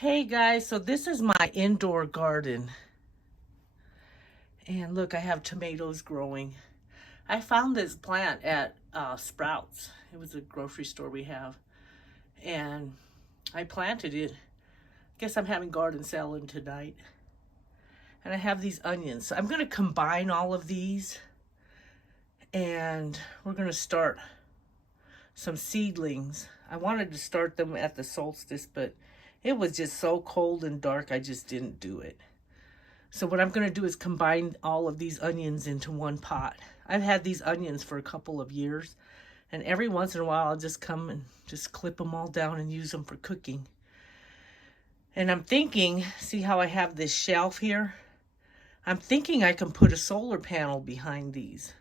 Hey guys, so this is my indoor garden. And look, I have tomatoes growing. I found this plant at Sprouts. It was a grocery store we have. And I planted it. Guess I'm having garden salad tonight. And I have these onions. So I'm going to combine all of these. And we're going to start some seedlings. I wanted to start them at the solstice, but it was just so cold and dark, I just didn't do it. So what I'm going to do is combine all of these onions into one pot. I've had these onions for a couple of years, and every once in a while I'll just come and just clip them all down and use them for cooking. And I'm thinking, see how I have this shelf here? I'm thinking I can put a solar panel behind these.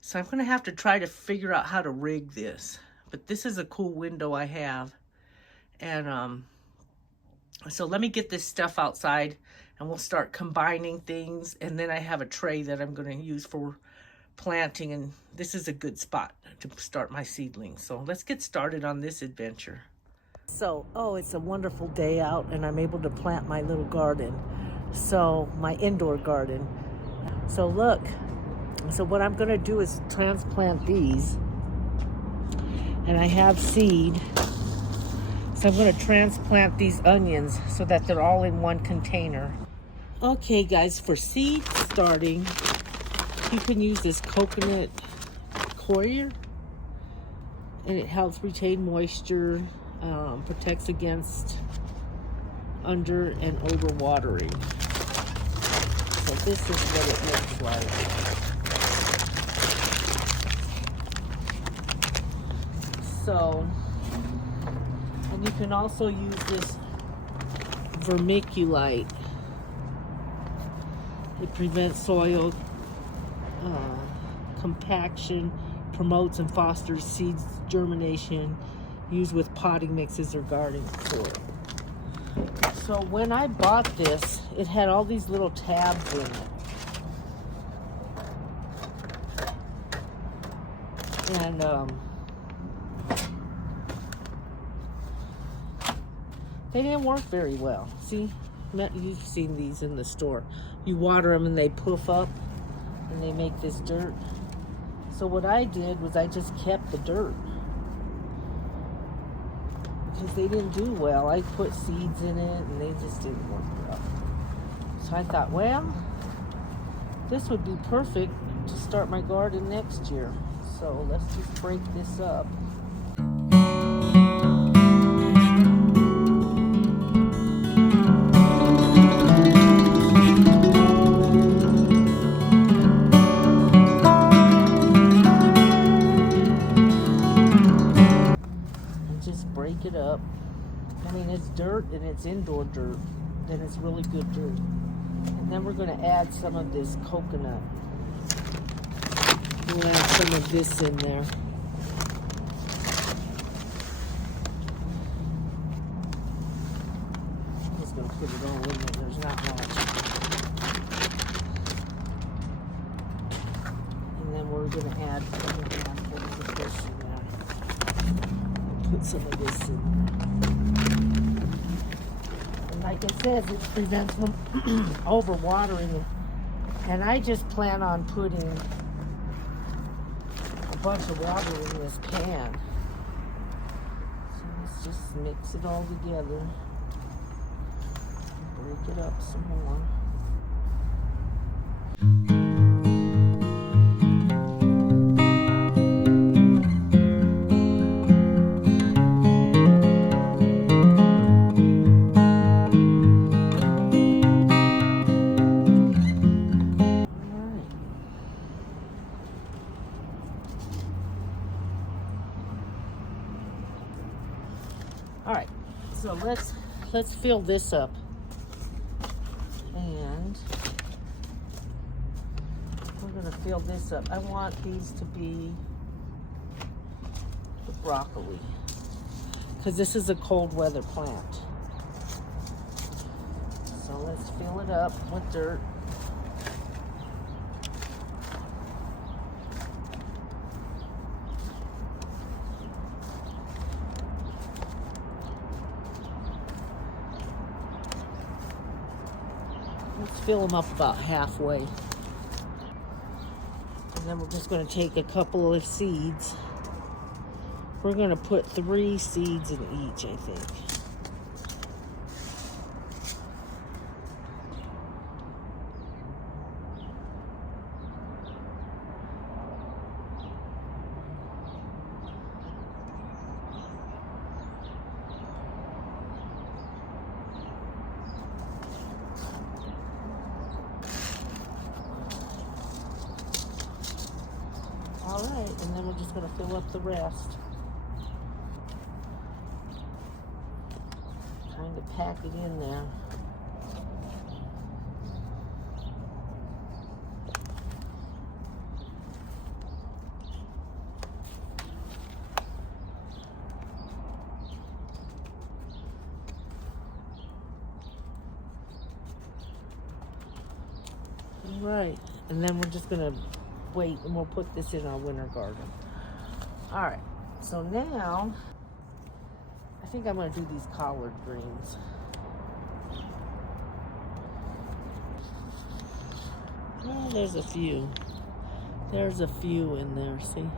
So I'm going to have to try to figure out how to rig this. But this is a cool window I have. And so let me get this stuff outside and we'll start combining things. And then I have a tray that I'm going to use for planting. And this is a good spot to start my seedlings. So let's get started on this adventure. So, it's a wonderful day out and I'm able to plant my little garden. So, my indoor garden. So look, so what I'm going to do is transplant these. And I have seed. So I'm going to transplant these onions so that they're all in one container. Okay guys, for seed starting, you can use this coconut coir. And it helps retain moisture, protects against under and over watering. So this is what it looks like. So, and you can also use this vermiculite. It prevents soil compaction, promotes and fosters seeds germination, used with potting mixes or garden soil. So when I bought this, it had all these little tabs in it. And they didn't work very well. See, you've seen these in the store. You water them and they poof up and they make this dirt. So what I did was I just kept the dirt because they didn't do well. I put seeds in it and they just didn't work well. So I thought, well, this would be perfect to start my garden next year. So let's just break this up. Break it up. I mean, it's dirt and it's indoor dirt, then it's really good dirt. And then we're going to add some of this coconut. We'll add some of this in there. I'm just going to put it all in there. There's not much. And then we're going to add some of this in there. Put some of this in there. And like it says, it prevents them overwatering. And I just plan on putting a bunch of water in this can. So let's just mix it all together. Break it up some more. All right, so let's fill this up, and we're gonna fill this up. I want these to be the broccoli, because this is a cold weather plant. So let's fill it up with dirt. Let's fill them up about halfway. And then we're just going to take a couple of seeds. We're going to put 3 seeds in each, I think. All right, and then we're just going to fill up the rest. Trying to pack it in there. All right, and then we're just going to wait, and we'll put this in our winter garden. All right, so now I think I'm going to do these collard greens. Oh, there's a few. There's a few in there, see?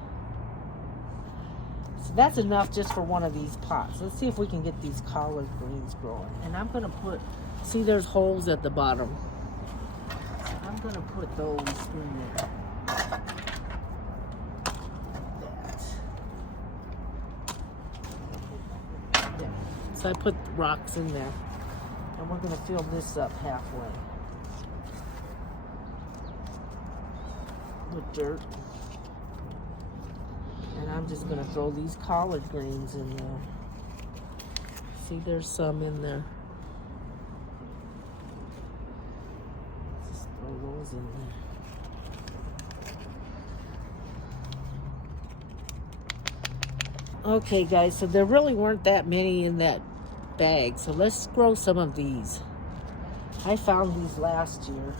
So that's enough just for one of these pots. Let's see if we can get these collard greens growing. And I'm going to put, see there's holes at the bottom. So I'm going to put those in there. So I put rocks in there, and we're going to fill this up halfway with dirt. And I'm just going to throw these collard greens in there. See, there's some in there. Just throw those in there. Okay guys, so there really weren't that many in that bag, so let's grow some of these. I found these last year.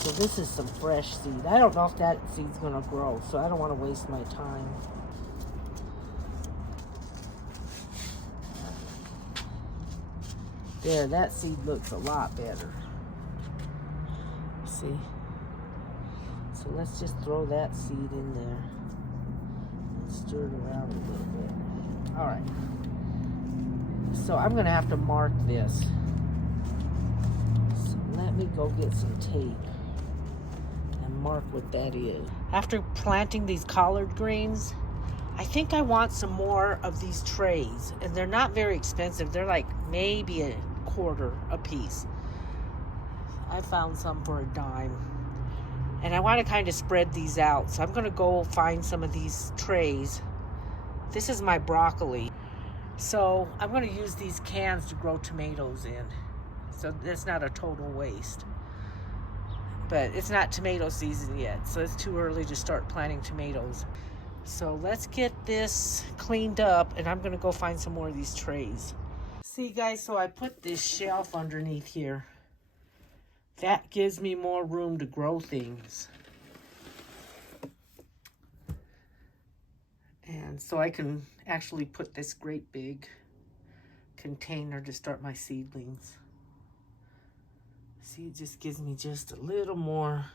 So this is some fresh seed. I don't know if that seed's gonna grow, so I don't want to waste my time. There, that seed looks a lot better. See? So let's just throw that seed in there. Stir it around a little bit. All right. So I'm gonna have to mark this. So let me go get some tape and mark what that is. After planting these collard greens, I think I want some more of these trays, and they're not very expensive. They're like maybe $1.25 a piece. I found some for $0.10. And I want to kind of spread these out. So I'm going to go find some of these trays. This is my broccoli. So I'm going to use these cans to grow tomatoes in. So that's not a total waste. But it's not tomato season yet, so it's too early to start planting tomatoes. So let's get this cleaned up, and I'm going to go find some more of these trays. See guys, so I put this shelf underneath here. That gives me more room to grow things. And so I can actually put this great big container to start my seedlings. See, it just gives me just a little more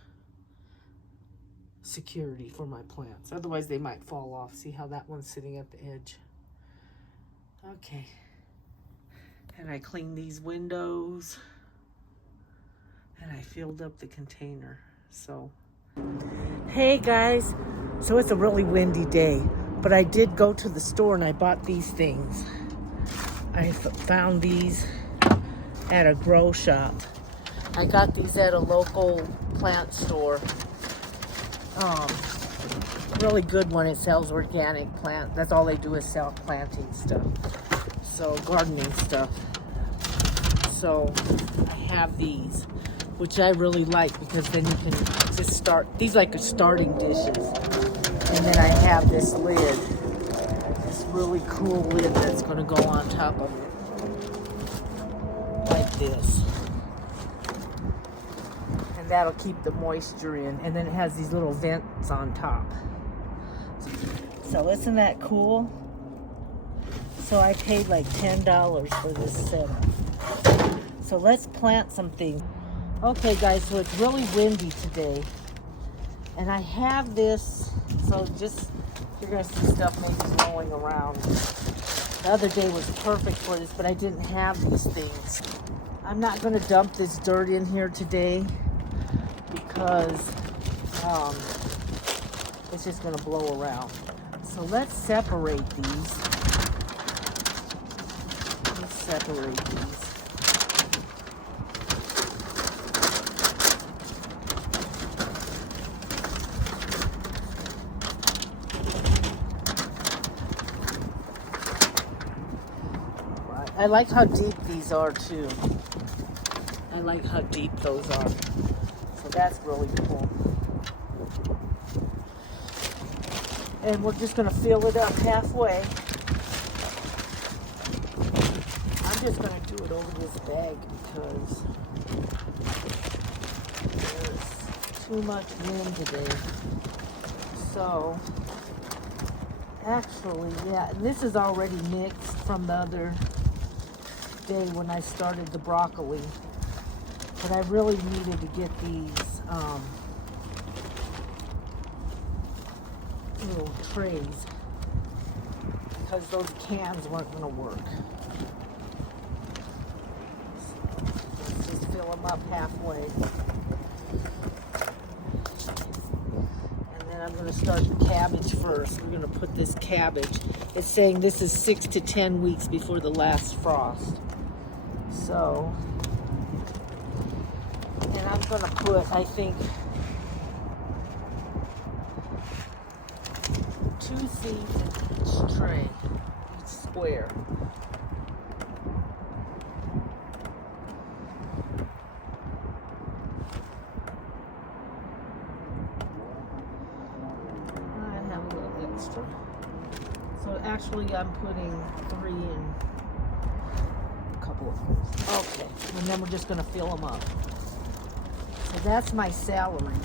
security for my plants. Otherwise they might fall off. See how that one's sitting at the edge? Okay. And I cleaned these windows. And I filled up the container. So, hey guys, so it's a really windy day, but I did go to the store and I bought these things. I found these at a grow shop. I got these at a local plant store. Really good one. It sells organic plant. That's all they do is sell planting stuff. So gardening stuff. So I have these, which I really like because then you can just start, these like are starting dishes. And then I have this lid, this really cool lid that's gonna go on top of it. Like this. And that'll keep the moisture in. And then it has these little vents on top. So isn't that cool? So I paid like $10 for this setup. So let's plant some things. Okay guys, so it's really windy today. And I have this, so just, you're gonna see stuff maybe rolling around. The other day was perfect for this, but I didn't have these things. I'm not gonna dump this dirt in here today because it's just gonna blow around. So let's separate these. Let's separate these. I like how deep these are too. I like how deep those are. So that's really cool. And we're just gonna fill it up halfway. I'm just gonna do it over this bag because there's too much wind today. So, actually, yeah, and this is already mixed from the other day when I started the broccoli, but I really needed to get these little trays because those cans weren't going to work. So let's just fill them up halfway, and then I'm going to start the cabbage first. We're going to put this cabbage. It's saying this is 6 to 10 weeks before the last frost. So, and I'm going to put, I think, 2 seeds in each tray, each square. I have a little extra. So actually I'm putting 3 in. Okay, and then we're just going to fill them up. So that's my celery.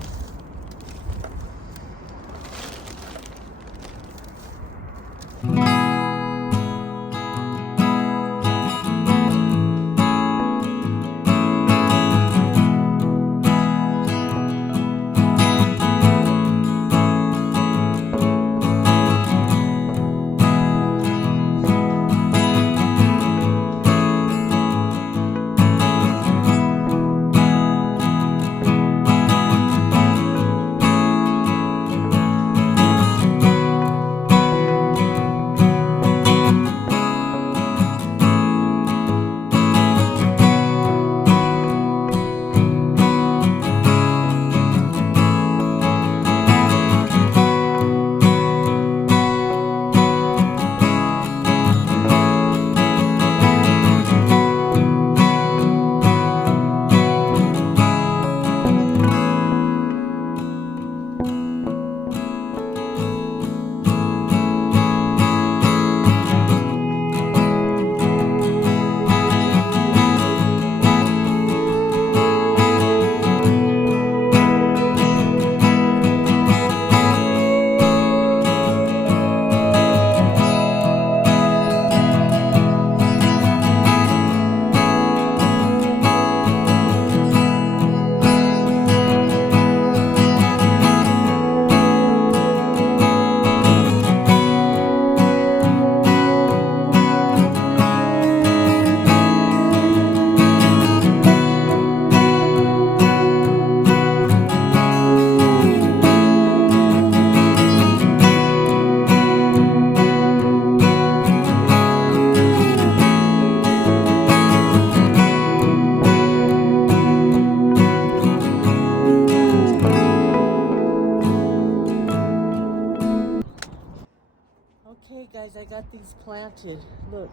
Okay guys, I got these planted. Look,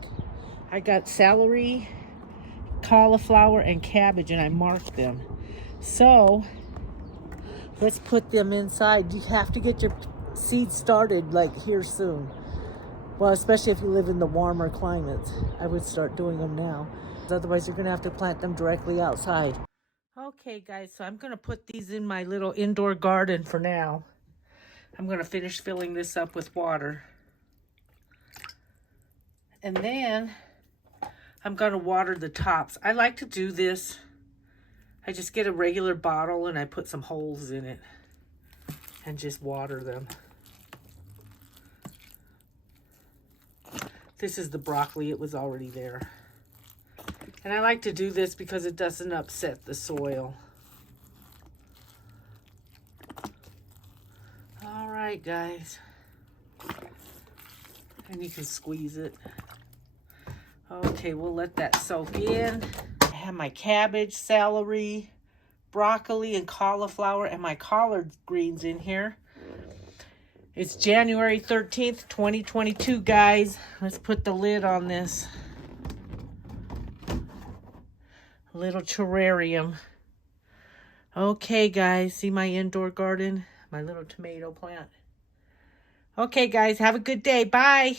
I got celery, cauliflower, and cabbage, and I marked them. So let's put them inside. You have to get your seeds started like here soon. Well, especially if you live in the warmer climates. I would start doing them now. Otherwise, you're gonna have to plant them directly outside. Okay guys, so I'm gonna put these in my little indoor garden for now. I'm gonna finish filling this up with water. And then I'm going to water the tops. I like to do this. I just get a regular bottle and I put some holes in it and just water them. This is the broccoli. It was already there. And I like to do this because it doesn't upset the soil. All right, guys. And you can squeeze it. Okay, we'll let that soak in. I have my cabbage, celery, broccoli, and cauliflower, and my collard greens in here. It's January 13th, 2022, guys. Let's put the lid on this little terrarium. Okay, guys, see my indoor garden? My little tomato plant. Okay, guys, have a good day. Bye.